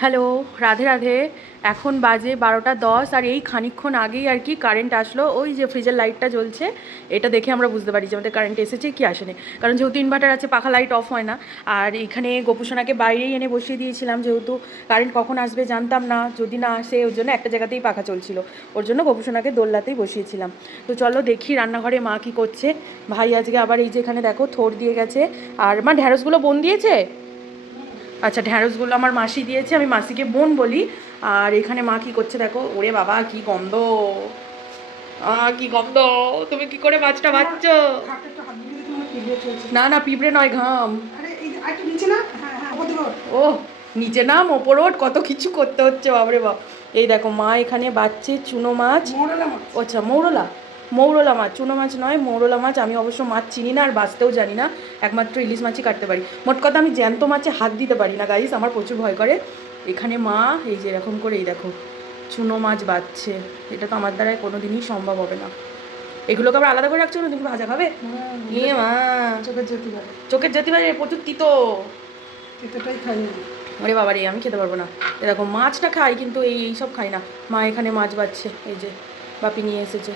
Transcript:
Hello, Radhe Radhe. এখন বাজে 12টা 10 আর এই খানিকক্ষণ আগেই আর কি কারেন্ট আসলো। ওই যে ফ্রিজের লাইটটা জ্বলছে, এটা দেখে আমরা বুঝতে পারি যে আমাদের কারেন্ট এসেছে কি আসেনি। কারণ যেহেতু ইনভার্টার আছে, পাখা লাইট অফ হয় না। আর এখানে গোপুসোনাকে বাইরেই এনে বসিয়ে দিয়েছিলাম, যেহেতু কারেন্ট কখন আসবে জানতাম না, যদি না আসে ওর জন্য একটা জায়গাতেই পাখা চলছিল, ওর জন্য গোপুসোনাকে দোলনাতেই বসিয়েছিলাম। তো চলো দেখি রান্নাঘরে মা কী করছে। ভাই আজকে আবার এই যে এখানে দেখো থোড় দিয়ে গেছে। আর মা ঢ্যাঁড়সগুলো বোন দিয়েছে। আচ্ছা, ঢ্যাঁড়সগুলো আমার মাসি দিয়েছে, আমি মাসিকে বোন বলি। আর এখানে মা কি করছে দেখো, ওরে বাবা কি গন্ধ, কি গন্ধ। তুমি কি করে মাছটা ভাজছো? না না, পিঁপড়ে নয়, ঘাম। ও, নিচে নাম ওপর ওঠ, কত কিছু করতে হচ্ছে বাবরে বাপ। এই দেখো মা এখানে বাচ্ছে চুনো মাছ। আচ্ছা, মৌরলা, মৌরলা মাছ, চুনো মাছ নয়, মৌরলা মাছ। আমি অবশ্য মাছ চিনি না আর বাঁচতেও জানি না, একমাত্র ইলিশ মাছই কাটতে পারি। মোট কথা আমি জ্যান্ত মাছে হাত দিতে পারি না গাইস, আমার প্রচুর ভয় করে। এখানে মা এই যে এরকম করে এই দেখো চুনো মাছ বাচ্ছে। এটা তো আমার দ্বারাই কোনো দিনই সম্ভব হবে না। এগুলোকে আবার আলাদা করে রাখছো না, তুমি ভাজা খাবে? এ মা, চোখের জ্যোতি বাজে, প্রচুর তিতো। তিতোটাই খাই ওরে বাবা রে, আমি খেতে পারবো না। এরকম মাছটা খাই কিন্তু এই সব খাই না। মা এখানে মাছ বাচ্ছে, এই যে বাপি নিয়ে এসেছে।